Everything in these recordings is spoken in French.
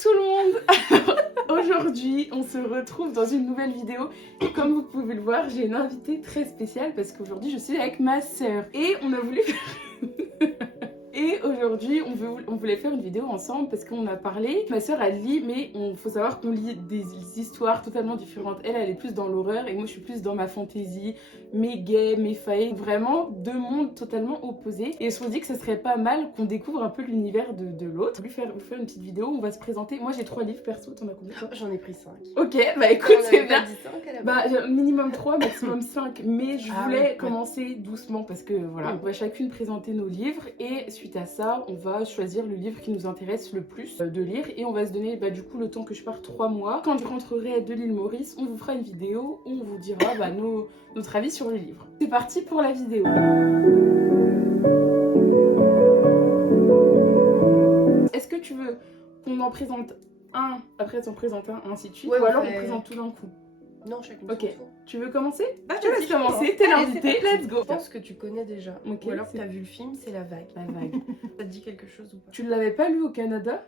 tout le monde. Aujourd'hui, on se retrouve dans une nouvelle vidéo. Et comme vous pouvez le voir, j'ai une invitée très spéciale parce qu'aujourd'hui, je suis avec ma sœur. Et on a voulu faire... Et aujourd'hui, on voulait faire une vidéo ensemble parce qu'on a parlé. Ma sœur, elle lit, mais il faut savoir qu'on lit des histoires totalement différentes. Elle est plus dans l'horreur et moi, je suis plus dans ma fantaisie, mes gays, mes failles. Vraiment, deux mondes totalement opposés. Et on se dit que ce serait pas mal qu'on découvre un peu l'univers de l'autre. Je vais vous faire une petite vidéo où on va se présenter. Moi, j'ai 3 livres perso. T'en as combien? J'en ai pris 5. Ok, bah écoute, c'est bien. Bah, Minimum 3, maximum 5. Mais je voulais ouais. commencer doucement parce que voilà, on va chacune présenter nos livres et suite à ça, on va choisir le livre qui nous intéresse le plus de lire et on va se donner du coup le temps que je pars 3 mois. Quand je rentrerai de l'île Maurice, on vous fera une vidéo où on vous dira notre avis sur le livre. C'est parti pour la vidéo. Est-ce que tu veux qu'on en présente un, après on présente un, ainsi de suite, ouais, ou alors on présente tout d'un coup? Non, chacune Ok. son tour. Tu veux commencer? Je te laisse commencer, t'es l'invité, let's go. Je pense que tu connais déjà. Ok, ou alors t'as vu le film, c'est La Vague. La Vague. Ça te dit quelque chose ou pas? Tu l'avais pas lu au Canada?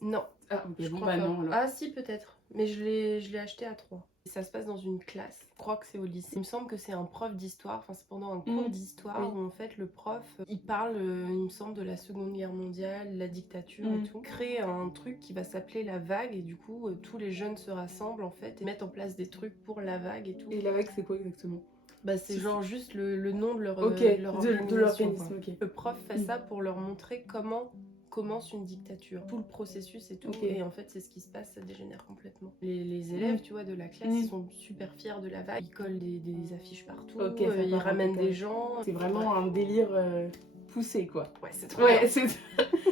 Non. Ah, ok, Je bon crois pas. non alors. Ah si, peut-être. Mais je l'ai acheté à 3. Ça se passe dans une classe. Je crois que c'est au lycée. Il me semble que c'est un prof d'histoire. Enfin, c'est pendant un cours d'histoire où en fait le prof, il parle, il me semble, de la Seconde Guerre mondiale, la dictature et tout. Crée un truc qui va s'appeler La Vague et du coup, tous les jeunes se rassemblent en fait et mettent en place des trucs pour La Vague et tout. Et La Vague, c'est quoi exactement? Bah, c'est genre juste le nom de leur, de organisation. l'organisme. Ok. Le prof fait ça pour leur montrer comment commence une dictature, tout le processus et tout, et en fait c'est ce qui se passe, ça dégénère complètement. Les élèves, tu vois, de la classe, ils sont super fiers de La Vague, ils collent des affiches partout, ils ramènent des gens. C'est vraiment un délire poussé quoi. Ouais, c'est trop bien.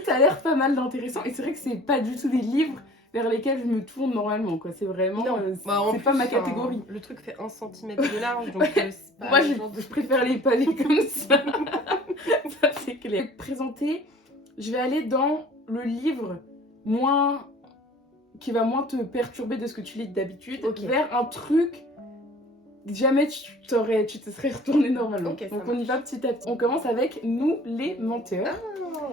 Ça a l'air pas mal d'intéressant et c'est vrai que c'est pas du tout des livres vers lesquels je me tourne normalement quoi, c'est vraiment, c'est pas ma catégorie. Le truc fait 1 cm de large, donc c'est pas... Moi je préfère les pavés comme ça. Ça c'est clair. Présenter, je vais aller dans le livre qui va moins te perturber de ce que tu lis d'habitude, vers un truc jamais tu te serais retourné normalement. Okay, donc on y va petit à petit. On commence avec Nous les menteurs.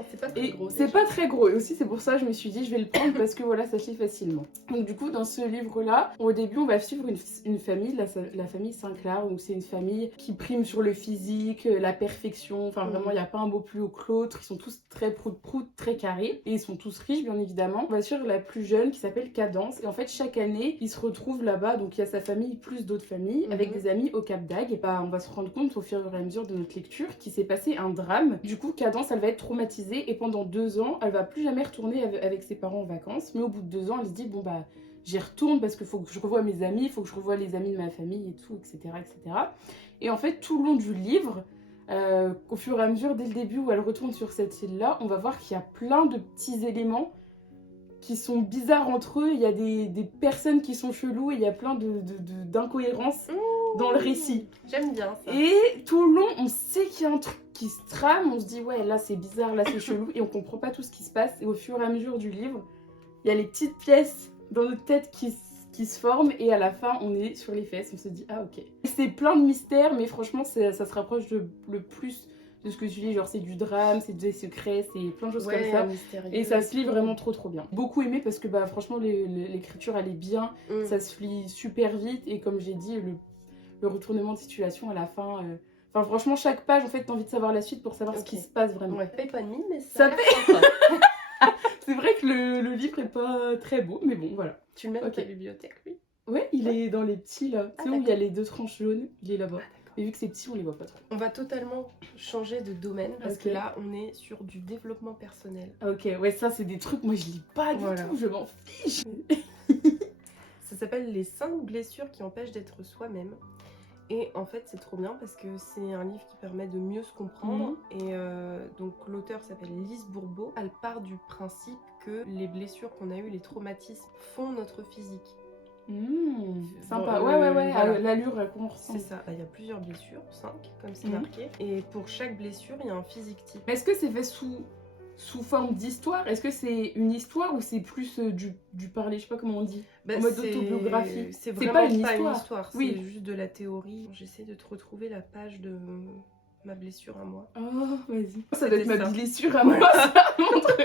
C'est pas très gros. C'est pas très gros et aussi c'est pour ça que je me suis dit je vais le prendre parce que voilà ça se lit facilement. Donc du coup dans ce livre là, au début on va suivre une famille, la famille Sinclair, où c'est une famille qui prime sur le physique, la perfection, enfin vraiment il n'y a pas un mot plus haut que l'autre, ils sont tous très prout-prout, très carrés et ils sont tous riches bien évidemment. On va suivre la plus jeune qui s'appelle Cadence et en fait chaque année ils se retrouvent là-bas, donc il y a sa famille plus d'autres familles avec des amis au Cap d'Agde. On va se rendre compte au fur et à mesure de notre lecture qu'il s'est passé un drame. Du coup Cadence elle va être traumatisée et pendant 2 ans elle va plus jamais retourner avec ses parents en vacances, mais au bout de 2 ans elle se dit bon bah j'y retourne parce qu'il faut que je revoie mes amis, il faut que je revoie les amis de ma famille et tout, etc. Et en fait tout le long du livre, au fur et à mesure, dès le début où elle retourne sur cette île-là, on va voir qu'il y a plein de petits éléments qui sont bizarres entre eux, il y a des personnes qui sont cheloues et il y a plein d'incohérences dans le récit. J'aime bien ça. Et tout le long, on sait qu'il y a un truc qui se trame, on se dit ouais là c'est bizarre, là c'est chelou, et on comprend pas tout ce qui se passe. Et au fur et à mesure du livre, il y a les petites pièces dans notre tête qui se forment et à la fin on est sur les fesses, on se dit ah ok. C'est plein de mystères mais franchement ça se rapproche le plus de ce que tu lis, genre c'est du drame, c'est des secrets, c'est plein de choses comme ça. Et ça se lit vraiment trop bien. Beaucoup aimé parce que franchement l'écriture elle est bien, ça se lit super vite et comme j'ai dit le retournement de situation à la fin, enfin franchement chaque page en fait t'as envie de savoir la suite pour savoir ce qui se passe vraiment. Ouais, paye pas de mine mais ça c'est vrai que le livre est pas très beau mais bon voilà. Tu le mets dans ta bibliothèque lui? Ouais, il est dans les petits là, tu sais où il y a les 2 tranches jaunes, il est là-bas. Mais vu que c'est petit, on les voit pas trop. On va totalement changer de domaine parce que là, on est sur du développement personnel. Ok, ouais, ça c'est des trucs, moi je lis pas du tout, je m'en fiche. Ça s'appelle Les 5 blessures qui empêchent d'être soi-même. Et en fait, c'est trop bien parce que c'est un livre qui permet de mieux se comprendre. Et donc, l'auteur s'appelle Lise Bourbeau. Elle part du principe que les blessures qu'on a eues, les traumatismes, font notre physique. Sympa, ouais, voilà. L'allure à quoi on ressent. C'est ça, il y a plusieurs blessures, 5 comme c'est marqué, et pour chaque blessure il y a un physique type. Est-ce que c'est fait sous forme d'histoire? Est-ce que c'est une histoire ou c'est plus du parler, je sais pas comment on dit, en mode autobiographie? C'est vraiment pas une histoire, c'est juste de la théorie. J'essaie de te retrouver la page de ma blessure à moi. Oh, vas-y. Ça doit être ma blessure à moi, ça montre.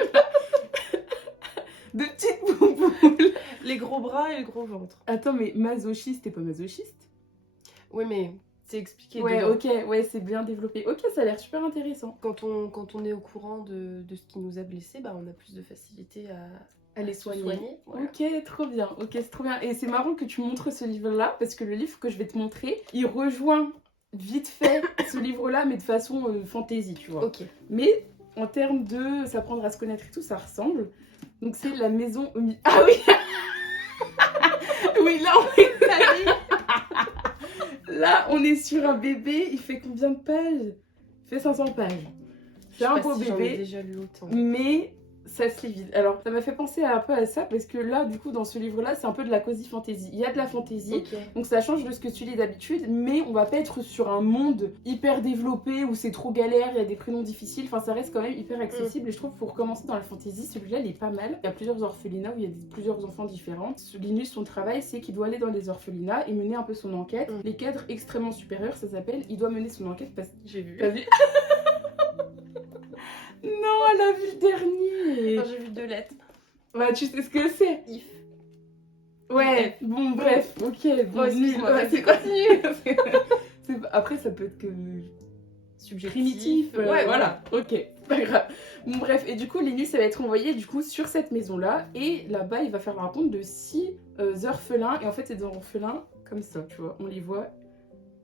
de petites bouboules. Les gros bras et le gros ventre. Attends, mais masochiste, t'es pas masochiste? Oui, mais c'est expliqué Ouais, dedans. ok, ouais, c'est bien développé. Ok, ça a l'air super intéressant. Quand on est au courant de ce qui nous a blessés, bah, on a plus de facilité À les se soigner. voilà. Ok, trop bien. Ok, c'est trop bien. Et c'est marrant que tu montres ce livre-là, parce que le livre que je vais te montrer, il rejoint vite fait ce livre-là, mais de façon fantasy, tu vois. Ok. Mais en termes de s'apprendre à se connaître et tout, ça ressemble. Donc c'est La maison au milieu. Ah oui. Oui, là on est... Là, on est sur un bébé. Il fait combien de pages? Il fait 500 pages. C'est un beau J'en ai bébé, déjà lu autant. mais ça se lit vite. Alors, ça m'a fait penser un peu à ça, parce que là, du coup, dans ce livre-là, c'est un peu de la cozy fantasy. Il y a de la fantasy, Ok. donc ça change de ce que tu lis d'habitude, mais on va pas être sur un monde hyper développé où c'est trop galère, il y a des prénoms difficiles. Enfin, ça reste quand même hyper accessible. Et je trouve pour commencer dans la fantasy, celui-là, il est pas mal. Il y a plusieurs orphelinats où il y a plusieurs enfants différents. Linus, son travail, c'est qu'il doit aller dans les orphelinats et mener un peu son enquête. Les cadres extrêmement supérieurs, ça s'appelle. Il doit mener son enquête parce que... J'ai vu. T'as vu? Non, elle a vu le dernier. J'ai vu 2 lettres. Bah, tu sais ce que c'est. If. Ouais, bon, bref, ok. Bon, Oh, excuse-moi, ouais, vas-y, c'est continue. Après, ça peut être que Subjectif. primitif. Ouais, voilà. Ok, pas grave. Bon, bref, et du coup, Linus, elle va être envoyée du coup sur cette maison-là. Et là-bas, il va faire la rencontre de 6 orphelins. Et en fait, c'est des orphelins comme ça, tu vois. On les voit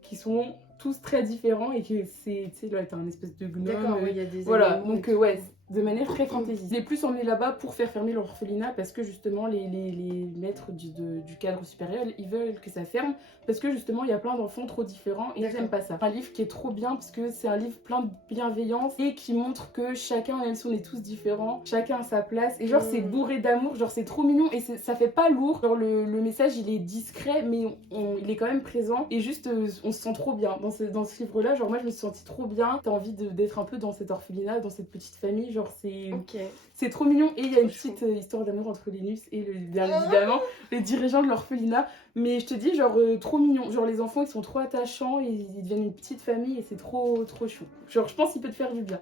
qui sont tous très différents et que c'est, tu sais, là, t'as un espèce de gnome. D'accord, oui, il y a des Voilà, animaux donc et tout. ouais, de manière très fantasy. Il est plus emmené là-bas pour faire fermer l'orphelinat parce que justement les maîtres du cadre supérieur, ils veulent que ça ferme parce que justement il y a plein d'enfants trop différents et ils D'accord. n'aiment pas ça. Un livre qui est trop bien parce que c'est un livre plein de bienveillance et qui montre que chacun, même si on est tous différents, chacun a sa place et genre c'est bourré d'amour, genre c'est trop mignon et ça fait pas lourd. Genre le message il est discret mais il est quand même présent et juste on se sent trop bien dans ce livre-là. Genre moi je me suis sentie trop bien, t'as envie d'être un peu dans cet orphelinat, dans cette petite famille, genre Ok. c'est trop mignon. Et il y a une Trop petite histoire d'amour entre Linus et bien évidemment le dirigeant de l'orphelinat. Mais je te dis, genre trop mignon. Genre les enfants ils sont trop attachants, ils deviennent une petite famille et c'est trop chou. Genre je pense qu'il peut te faire du bien.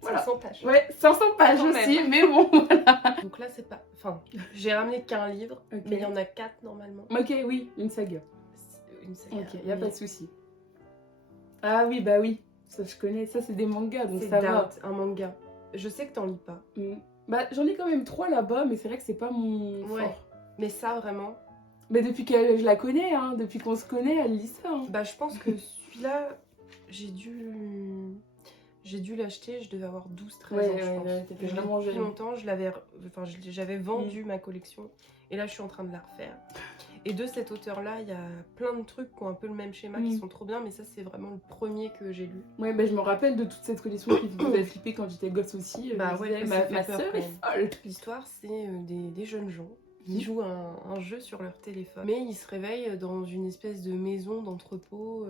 Voilà. 500 pages. Ouais, 500 pages Quand aussi, même. mais bon voilà. Donc là, c'est pas. Enfin, j'ai ramené qu'un livre, Ok. mais il y en a 4 normalement. Ok, oui, une saga. Une saga. Ok, y a pas de souci. Ah oui, bah oui, ça je connais. Ça c'est des mangas donc C'est ça va. Doubt, un manga. Je sais que t'en lis pas. Bah j'en ai quand même 3 là-bas, mais c'est vrai que c'est pas mon Ouais. fort. Mais ça, vraiment. Mais depuis que je la connais, hein, depuis qu'on se connaît, elle lit ça. Hein. Bah, je pense que celui-là, j'ai dû l'acheter, je devais avoir 12-13 ans, je pense. t'étais Je l'ai vraiment depuis jeune. longtemps, j'avais vendu ma collection. Et là, je suis en train de la refaire. Et de cet auteur-là, il y a plein de trucs qui ont un peu le même schéma, qui sont trop bien, mais ça, c'est vraiment le premier que j'ai lu. Ouais, bah je me rappelle de toute cette collection qui vous a flippé quand j'étais gosse aussi. Bah je ouais, disais, ça fait ma peur, sœur quand est même. folle. L'histoire, c'est des jeunes gens qui jouent un jeu sur leur téléphone. Mais ils se réveillent dans une espèce de maison d'entrepôt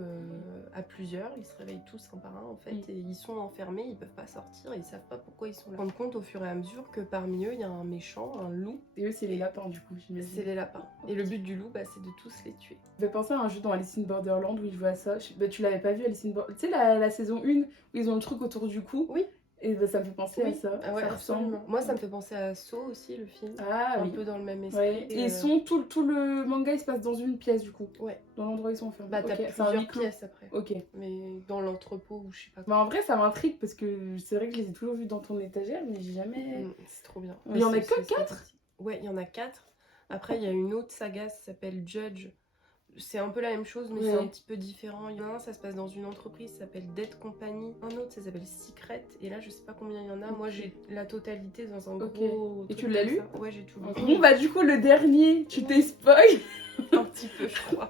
à plusieurs. Ils se réveillent tous un par un en fait et ils sont enfermés, ils peuvent pas sortir et ils savent pas pourquoi ils sont là. Ils se rendent compte au fur et à mesure que parmi eux il y a un méchant, un loup. Et eux, c'est les lapins du coup, j'imagine. C'est les lapins. Et le but du loup, bah, c'est de tous les tuer. Je vais penser à un jeu dans Alice in Borderland où ils jouent à ça. Bah, tu l'avais pas vu, Alice in Borderland. Tu sais, la saison 1 où ils ont le truc autour du cou. Oui. Et bah, ça me fait penser à Oui. ça. Ah ouais, ça ressemble. absolument. Moi, ça me fait penser à Saw aussi, le film. Ah un oui. peu dans le même esprit. Ouais. Et ils sont tout le manga il se passe dans une pièce du coup. Ouais. Dans l'endroit où ils sont enfermés. Bah, t'as Ok, c'est un huis plusieurs clos. pièces après. Ok. Mais dans l'entrepôt ou je sais pas. Bah en vrai ça m'intrigue parce que c'est vrai que je les ai toujours vus dans ton étagère mais j'ai jamais... C'est trop bien. Mais il y en a Ouais, que c'est 4 ? Ouais, il y en a 4. Après, il y a une autre saga, ça s'appelle Judge. C'est un peu la même chose, mais c'est un petit peu différent. Il y en a un, ça se passe dans une entreprise, ça s'appelle Dead Company. Un autre, ça s'appelle Secret. Et là, je sais pas combien il y en a. Moi, j'ai la totalité dans un gros... Et truc tu l'as comme lu ? ça. Ouais, j'ai tout lu. Bon bah du coup le dernier, tu t'es spoil. Un petit peu, je crois.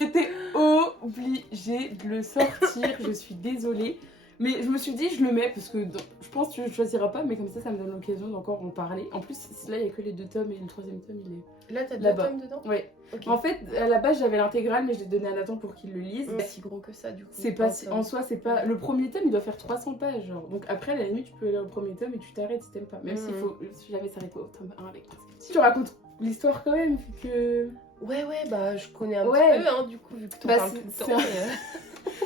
J'étais obligée de le sortir, je suis désolée. Mais je me suis dit, je le mets parce que je pense que tu ne choisiras pas, mais comme ça me donne l'occasion d'encore en parler. En plus, là, il n'y a que les 2 tomes et le 3e tome, il est... Là, t'as 2 Là-bas. tomes dedans ? Ouais. Ok. En fait, à la base, j'avais l'intégrale, mais je l'ai donné à Nathan pour qu'il le lise. C'est pas si gros que ça, du coup. C'est pas si... En soi, c'est pas... Le premier tome, il doit faire 300 pages, genre. Donc après, à la limite, tu peux lire le premier tome et tu t'arrêtes si t'aimes pas. Même s'il faut jamais s'arrêter au tome 1 avec presque. Si tu racontes l'histoire quand même, vu que... Ouais, bah, je connais un Ouais. petit peu, hein, du coup, vu que t'en Bah, parles tout le temps.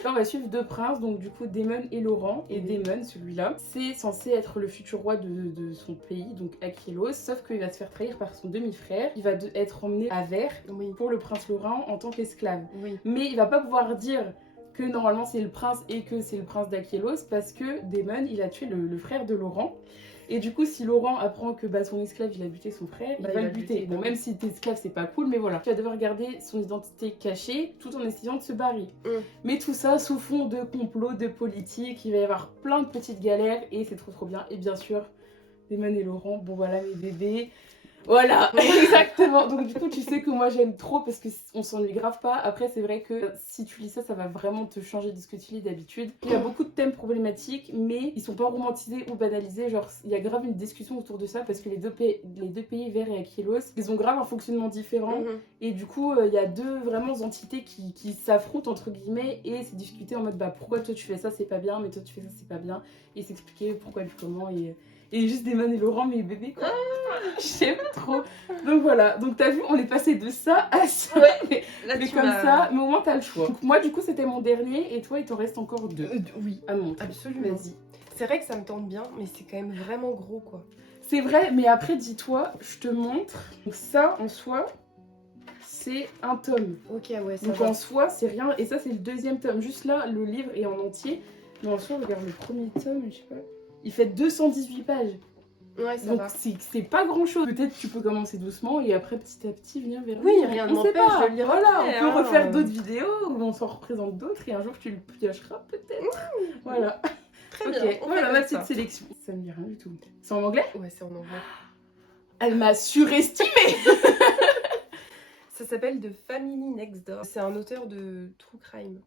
Là, on va suivre 2 princes, donc du coup Daemon et Laurent. Et Daemon, celui-là, c'est censé être le futur roi de son pays, donc Achelos, sauf qu'il va se faire trahir par son demi-frère. Il va être emmené à Vert pour le prince Laurent en tant qu'esclave. Mais il va pas pouvoir dire que normalement c'est le prince et que c'est le prince d'Achelos parce que Daemon, il a tué le frère de Laurent. Et du coup, si Laurent apprend que son esclave, il a buté son frère, il va le buter. Bon, même si t'es esclave, c'est pas cool, mais voilà. Tu vas devoir garder son identité cachée tout en essayant de se barrer. Mais tout ça sous fond de complot, de politique, il va y avoir plein de petites galères et c'est trop bien. Et bien sûr, Daemon et Laurent, bon voilà mes bébés. Voilà, exactement. Donc du coup, tu sais que moi j'aime trop parce qu'on s'ennuie grave pas. Après, c'est vrai que si tu lis ça, ça va vraiment te changer de ce que tu lis d'habitude. Il y a beaucoup de thèmes problématiques, mais ils sont pas romantisés ou banalisés. Genre, il y a grave une discussion autour de ça parce que les deux pays, Vert et Achelos, ils ont grave un fonctionnement différent. Et du coup, il y a deux vraiment entités qui s'affrontent entre guillemets et c'est discuté en mode bah pourquoi toi tu fais ça c'est pas bien, mais toi tu fais ça c'est pas bien. Et s'expliquer pourquoi du comment et juste Daemon et Laurent, mes bébés quoi. J'aime trop. Donc voilà, donc t'as vu, on est passé de ça à ça. Ouais, mais comme ça, mais au moins t'as le choix. Donc moi du coup c'était mon dernier et toi il t'en reste encore 2. Oui, à montrer. Absolument. Vas-y. C'est vrai que ça me tente bien, mais c'est quand même vraiment gros quoi. C'est vrai, mais après dis-toi, je te montre. Donc ça en soi, c'est un tome. Ok, ouais, ça donc va. en soi c'est rien, et ça c'est le 2e tome. Juste là, le livre est en entier. Mais en soi, regarde le premier tome, je sais pas. Il fait 218 pages. Ouais, ça donc va. c'est pas grand chose. Peut-être tu peux commencer doucement et après petit à petit venir vers Oui, rien ne m'empêche de lire. Voilà, on peut refaire d'autres vidéos où on s'en représente d'autres et un jour tu le piocheras peut-être. Voilà. Très bien. Voilà ma petite sélection. Ça me dit rien du tout. C'est en anglais? Ouais, c'est en anglais. Elle m'a surestimée. Ça s'appelle The Family Next Door. C'est un auteur de true crime.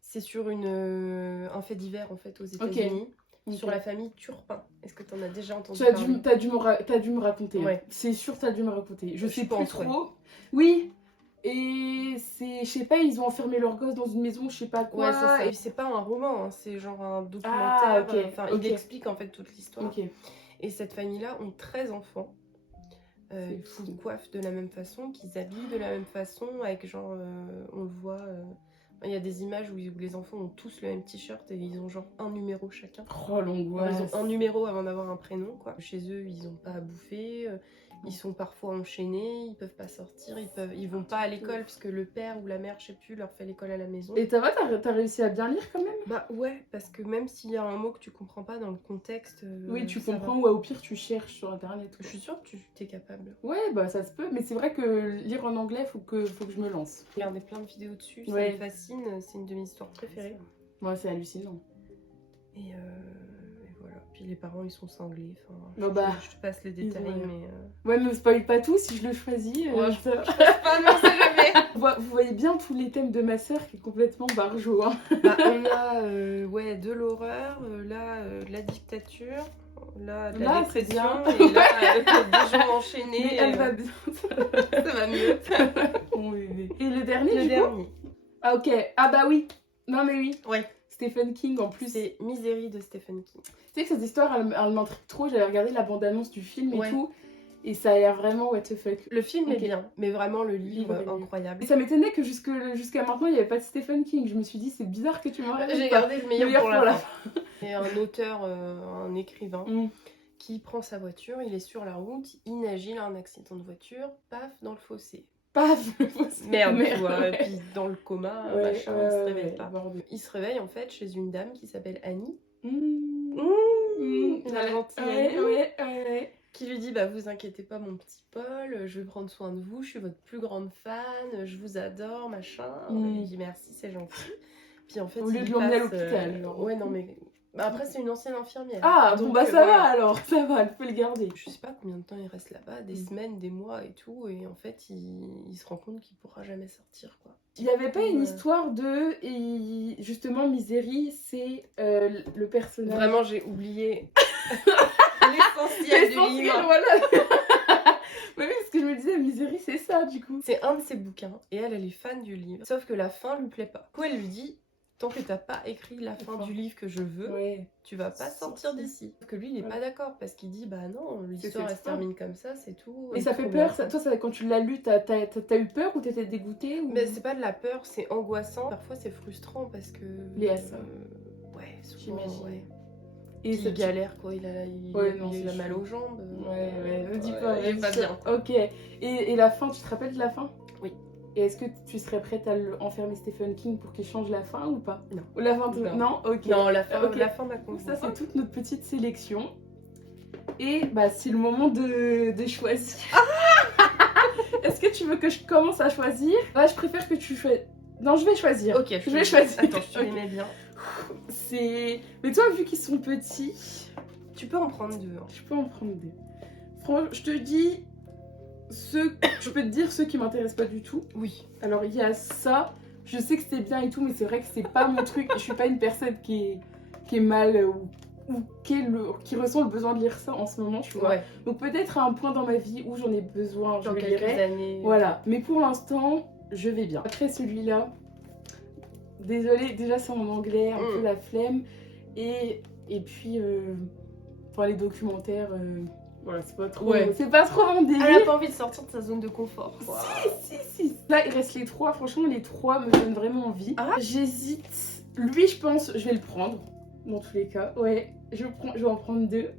C'est sur un fait divers en fait aux États-Unis. Sur la famille Turpin. Est-ce que tu en as déjà entendu parler? T'as dû me raconter. Ouais. Hein. C'est sûr, t'as dû me raconter. Je sais pense, plus trop. Ouais. Oui. Et c'est, je sais pas, ils ont enfermé leur gosse dans une maison, je sais pas quoi. Ouais, c'est ça. Et c'est pas un roman, hein, c'est genre un documentaire. Il explique en fait toute l'histoire. Et cette famille-là ont 13 enfants. Qui coiffent de la même façon, qui s'habillent de la même façon, avec genre, on le voit. Il y a des images où les enfants ont tous le même t-shirt et ils ont genre un numéro chacun. Oh l'angoisse. Ils ont un numéro avant d'avoir un prénom quoi. Chez eux ils ont pas à bouffer, ils sont parfois enchaînés, ils peuvent pas sortir, ils vont pas à l'école parce que le père ou la mère, je sais plus, leur fait l'école à la maison. Et t'as réussi à bien lire quand même? Bah ouais, parce que même s'il y a un mot que tu comprends pas dans le contexte... oui, tu comprends ou au pire tu cherches sur internet. Je suis sûre que tu t'es capable. Ouais, bah ça se peut, mais c'est vrai que lire en anglais, faut que je me lance. J'ai regardé plein de vidéos dessus, ça me fascine, c'est une de mes histoires préférées. Ouais, c'est hallucinant. Et voilà, puis les parents ils sont cinglés, enfin, je te passe les détails, mais... Ouais, mais spoil pas tout si je le choisis. Ouais, je passe pas, mais on sait jamais. Vous voyez bien tous les thèmes de ma sœur qui est complètement barjo. Hein. Bah, on a de l'horreur, là de la dictature, là de la dépression, et là des gens enchaînés. Mais elle va bien. Ça va mieux. Et le dernier, Le dernier. Ah ok, ah bah oui. Non mais oui. Ouais. Stephen King en plus. C'est Misery de Stephen King. Tu sais que cette histoire, elle m'intrigue trop. J'avais regardé la bande-annonce du film et tout. Et ça a l'air vraiment what the fuck. Le film est bien, mais vraiment le livre incroyable. Et ça m'étonnait que jusqu'à maintenant, il n'y avait pas de Stephen King. Je me suis dit, c'est bizarre que tu m'en racontes. J'ai gardé le meilleur pour la fin. C'est un auteur, un écrivain, qui prend sa voiture, il est sur la route, il nage, il a un accident de voiture, paf, dans le fossé. Paf, merde, tu vois, et puis dans le coma, machin, il se réveille pas. Il se réveille en fait chez une dame qui s'appelle Annie. La gentille Annie. Qui lui dit, bah vous inquiétez pas mon petit Paul, je vais prendre soin de vous, je suis votre plus grande fan, je vous adore, machin. Il dit merci, c'est gentil. Puis en fait, au lieu de l'emmener à l'hôpital. Ouais, non mais... Bah, après, c'est une ancienne infirmière. Ah, donc, bon bah ça va alors, ça va, elle peut le garder. Je sais pas combien de temps il reste là-bas, des semaines, des mois et tout, et en fait, il se rend compte qu'il pourra jamais sortir, quoi. Il n'y avait pas une histoire de... Et justement, Misery, c'est le personnage... Vraiment, j'ai oublié l'essentiel du livre. Voilà. Mais oui, parce que je me disais, Misery, c'est ça, du coup. C'est un de ses bouquins, et elle est fan du livre. Sauf que la fin lui plaît pas. Du coup, elle lui dit... tant que t'as pas écrit la fin du livre que je veux, tu vas pas sortir d'ici. Parce que lui, il est pas d'accord parce qu'il dit bah non, l'histoire elle se termine comme ça, c'est tout. Mais ça fait peur, toi quand tu l'as lu, t'as eu peur ou t'étais dégoûtée ou... Mais c'est pas de la peur, c'est angoissant. Parfois c'est frustrant parce que. Lié à ça. Ouais, j'imagine. Ouais. Et il galère quoi, il a mal aux jambes. Ouais, ne dis pas, il est pas bien. Ok. Et la fin, tu te rappelles de la fin? Oui. Et est-ce que tu serais prête à enfermer Stephen King pour qu'il change la fin ou pas? Non. Ou la fin Non, ok. Non, la fin m'a convaincue. Ça, c'est toute notre petite sélection. Et bah, c'est le moment de choisir. Est-ce que tu veux que je commence à choisir? Ouais, je préfère que tu choisisses. Non, je vais choisir. Ok, je vais choisir. Attends, je l'aimais bien. Mais toi, vu qu'ils sont petits, tu peux en prendre 2. Hein. Je peux en prendre 2. Franchement, je te dis, je peux te dire ceux qui m'intéressent pas du tout. Oui. Alors, il y a ça. Je sais que c'est bien et tout, mais c'est vrai que c'est pas mon truc. Et je suis pas une personne qui est mal ou qui ressent le besoin de lire ça en ce moment, tu vois. Ouais. Donc, peut-être à un point dans ma vie où j'en ai besoin, je dans le quelques lirai. Années. Voilà. Mais pour l'instant, je vais bien. Après celui-là, désolée, déjà c'est en anglais, un peu la flemme. Et puis, les documentaires, voilà, c'est pas trop mon délire. Elle a pas envie de sortir de sa zone de confort. Wow. Si. Là, il reste les 3. Franchement, les 3 me donnent vraiment envie. J'hésite. Lui, je pense, je vais le prendre. Dans tous les cas. Ouais, je vais en prendre 2.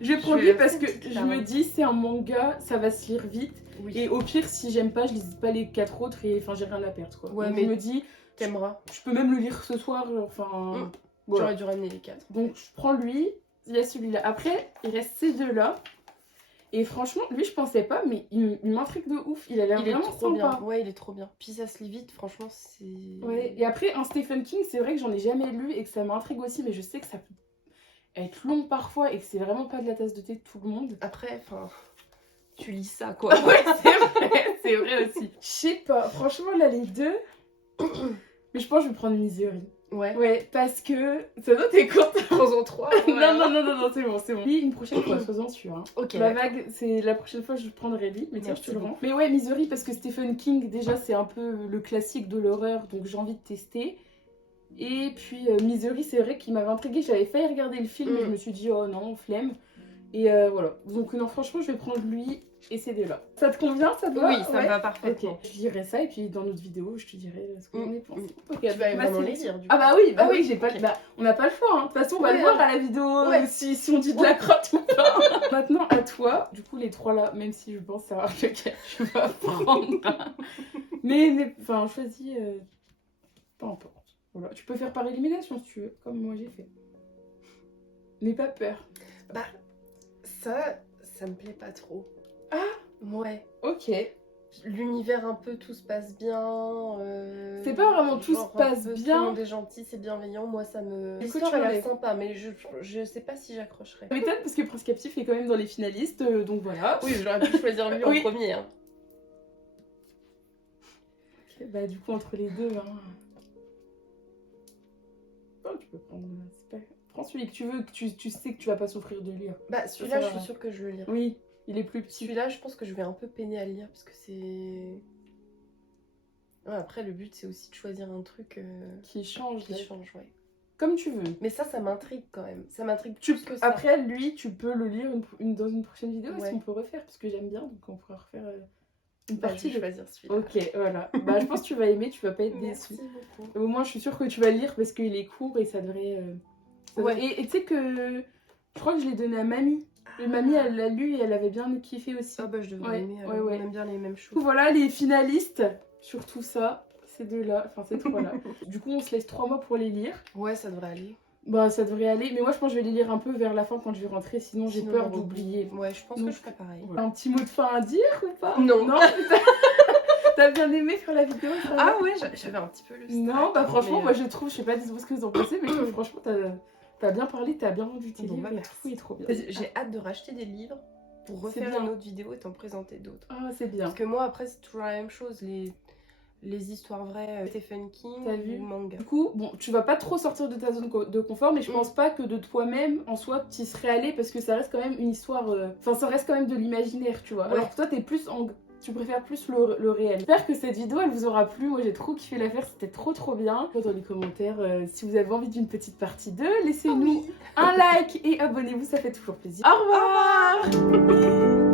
Je vais prendre lui parce que je me dis, c'est un manga, ça va se lire vite. Oui. Et au pire, si j'aime pas, je lis pas les 4 autres et j'ai rien à perdre, quoi. Ouais, donc mais je me dis, t'aimeras. Je peux même le lire ce soir, enfin... Voilà. J'aurais dû ramener les 4. Donc je prends lui, il y a celui-là. Après, il reste ces 2-là. Et franchement, lui, je pensais pas, mais il m'intrigue de ouf. Il a l'air vraiment trop sympa. Bien. Ouais, il est trop bien. Puis ça se lit vite, franchement, c'est... Ouais, et après, un Stephen King, c'est vrai que j'en ai jamais lu et que ça m'intrigue aussi, mais je sais que ça peut être long parfois et que c'est vraiment pas de la tasse de thé de tout le monde. Après, tu lis ça, quoi. Ouais, c'est vrai aussi. Je sais pas, franchement, là, les 2... mais je pense que je vais prendre Misery. Ouais, parce que ça doit être court. Prends-en 3. Non, c'est bon. Lui, une prochaine fois, sois-en sûr. Hein. Ok. La vague, c'est la prochaine fois, je prendrai lui. Mais tiens, je te le rends. Mais ouais, Misery, parce que Stephen King, déjà, c'est un peu le classique de l'horreur, donc j'ai envie de tester. Et puis, Misery, c'est vrai qu'il m'avait intriguée. J'avais failli regarder le film, mais je me suis dit, oh non, flemme. Et voilà. Donc, non, franchement, je vais prendre lui et ces 2-là. Ça te convient, ça te va? Oui, ça me va parfaitement. Okay. Je dirai ça et puis dans notre vidéo, je te dirai ce qu'on en pense. Okay, tu vas vraiment les dire, du coup. Ah bah oui, j'ai pas... on n'a pas le choix, hein. De toute façon, on va le voir à la vidéo si on dit de la crotte ou pas. Maintenant, à toi. Du coup, les 3 là, même si je pense savoir lequel je vais prendre. mais choisis... peu importe. Voilà. Tu peux faire par élimination si tu veux, comme moi j'ai fait. N'aie pas peur. Bah, ça me plaît pas trop. Ah ouais. Ok. L'univers un peu tout se passe bien. C'est pas vraiment tout se passe bien. Tout le monde est gentil, c'est bienveillant. Moi ça me. L'histoire a l'air sympa, mais je sais pas si j'accrocherais. Peut-être parce que Prince Captif est quand même dans les finalistes, donc voilà. Oui, j'aurais pu choisir lui en premier. Hein. Ok, bah du coup entre les 2, hein. Oh, tu peux prendre. Prends celui que tu veux, que tu sais que tu vas pas souffrir de lire. Bah celui-là, je suis sûre que je le lirai. Oui. Il est plus petit. Celui-là, je pense que je vais un peu peiner à le lire parce que c'est... Ouais, après, le but, c'est aussi de choisir un truc qui change, ouais. Comme tu veux. Mais ça m'intrigue quand même. Ça m'intrigue plus que ça. Après, lui, tu peux le lire dans une prochaine vidéo. Est-ce qu'on peut refaire? Parce que j'aime bien, donc on pourra refaire une partie. Je vais choisir celui-là. Ok, voilà. Bah, je pense que tu vas aimer, tu vas pas être déçue. Merci beaucoup. Au moins, je suis sûre que tu vas le lire parce qu'il est court et ça devrait... Et tu sais que... Je crois que je l'ai donné à Mamie. Et Mamie, elle l'a lu et elle avait bien kiffé aussi. Ah bah je devrais aimer, on aime bien les mêmes choses. Du coup, voilà les finalistes sur tout ça, ces 2-là, enfin ces 3-là. Du coup, on se laisse 3 mois pour les lire. Ouais, ça devrait aller. Bah ça devrait aller, mais moi je pense que je vais les lire un peu vers la fin quand je vais rentrer, sinon j'ai peur d'oublier. Ouais, je pense que je ferai pareil. Voilà. Un petit mot de fin à dire ou pas? Non. T'as bien aimé faire la vidéo? Ah ouais, j'avais un petit peu le stress. Non, bah franchement, moi je trouve, je sais pas, dites-moi ce que vous en pensez, mais franchement, t'as bien parlé, t'as bien vendu tes livres, il est trop bien. J'ai hâte de racheter des livres pour refaire une autre vidéo et t'en présenter d'autres. Ah, c'est bien. Parce que moi, après, c'est toujours la même chose, les histoires vraies, Stephen King, ou manga. Du coup, bon, tu vas pas trop sortir de ta zone de confort, mais je pense pas que de toi-même, en soi, t'y serais allé parce que ça reste quand même une histoire... Enfin, ça reste quand même de l'imaginaire, tu vois. Alors que toi, t'es plus Tu préfères plus le réel. J'espère que cette vidéo elle vous aura plu. Moi j'ai trop kiffé la faire, c'était trop bien. Dans les commentaires si vous avez envie d'une petite partie 2, laissez-nous un like et abonnez-vous, ça fait toujours plaisir. Au revoir.